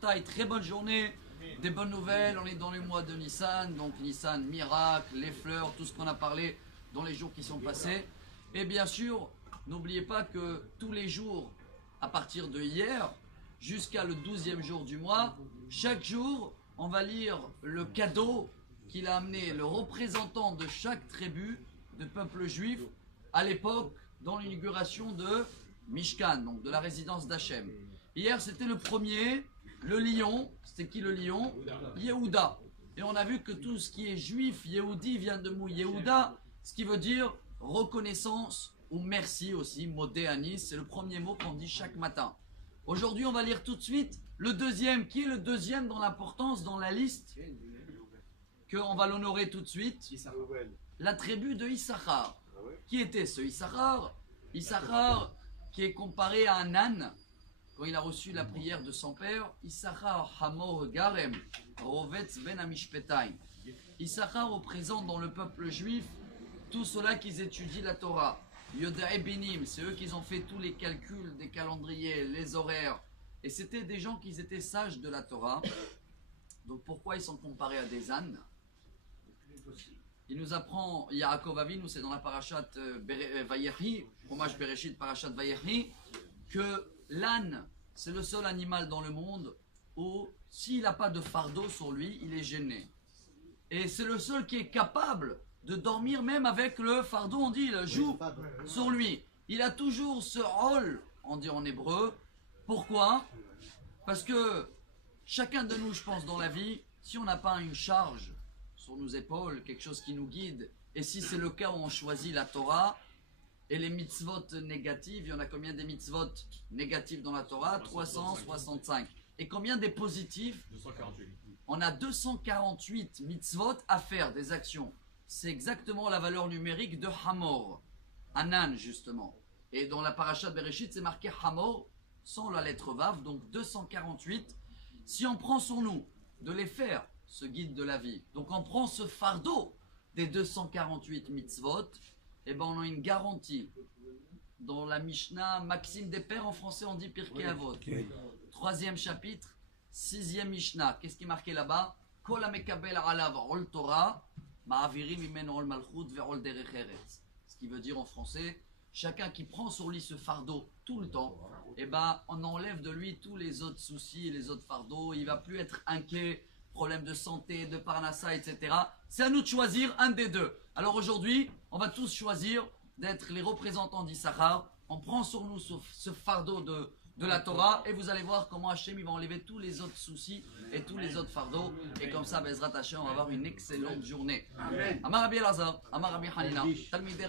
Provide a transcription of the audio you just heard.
Rabotai, très bonne journée, des bonnes nouvelles. On est dans le mois de Nissan, donc Nissan, miracle, les fleurs, tout ce qu'on a parlé dans les jours qui sont passés. Et bien sûr, n'oubliez pas que tous les jours, à partir de hier, jusqu'à le 12e jour du mois, chaque jour, on va lire le cadeau qu'il a amené le représentant de chaque tribu de peuple juif à l'époque dans l'inauguration de Mishkan, donc de la résidence d'Hachem. Hier, c'était le premier, le lion. C'était qui le lion? Yehuda. Et on a vu que tout ce qui est juif, Yehudi, vient de mot Yehuda, ce qui veut dire reconnaissance ou merci aussi, modé anis. C'est le premier mot qu'on dit chaque matin. Aujourd'hui, on va lire tout de suite le deuxième. Qui est le deuxième dans l'importance, dans la liste? Qu'on va l'honorer tout de suite. La tribu de Issachar. Qui était ce Issachar? Issachar qui est comparé à un âne quand il a reçu la prière de son père. Issachar Hamor Garem Rovetz Ben Amishpetaim. Issachar représente dans le peuple juif tous ceux-là qui étudient la Torah. Yodae Benim, c'est eux qui ont fait tous les calculs des calendriers, les horaires. Et c'était des gens qui étaient sages de la Torah. Donc pourquoi ils sont comparés à des ânes? Il nous apprend, Yaakov Avinu, c'est dans la parashat Vayechi, Chumash Bereshit, parashat Vayechi, que l'âne, c'est le seul animal dans le monde où, s'il n'a pas de fardeau sur lui, il est gêné. Et c'est le seul qui est capable de dormir même avec le fardeau, on dit, le joug sur lui. Il a toujours ce rôle, on dit en hébreu. Pourquoi? Parce que chacun de nous, je pense, dans la vie, si on n'a pas une charge sur nos épaules, quelque chose qui nous guide, et si c'est le cas où on choisit la Torah, et les mitzvot négatives, il y en a combien des mitzvot négatifs dans la Torah? 365. Et combien des positifs? 248. On a 248 mitzvot à faire, des actions. C'est exactement la valeur numérique de Hamor, un âne justement. Et dans la parashat Bereshit, c'est marqué Hamor, sans la lettre Vav, donc 248. Si on prend sur nous de les faire, ce guide de la vie, donc on prend ce fardeau des 248 mitzvot, et ben on a une garantie. Dans la Mishnah, Maxime des Pères, en français on dit Pirkei Avot. 3e chapitre, 6e Mishnah. Qu'est-ce qui est marqué là-bas? Kol hamekabel alav ol Torah, ma'avirim imenu ol malchut ve'ol derech eretz. Ce qui veut dire en français, chacun qui prend sur lui ce fardeau tout le temps, et ben on enlève de lui tous les autres soucis et les autres fardeaux. Il va plus être inquiet, problème de santé, de parnassa, etc. C'est à nous de choisir un des deux. Alors aujourd'hui, on va tous choisir d'être les représentants d'Issachar. On prend sur nous ce fardeau de la Torah, et vous allez voir comment Hachem il va enlever tous les autres soucis et tous les autres fardeaux, et comme ça, Bezrat Hachem, on va avoir une excellente journée. Amar Rabbi Elazar, Amar Rabbi Hanina, Talmidei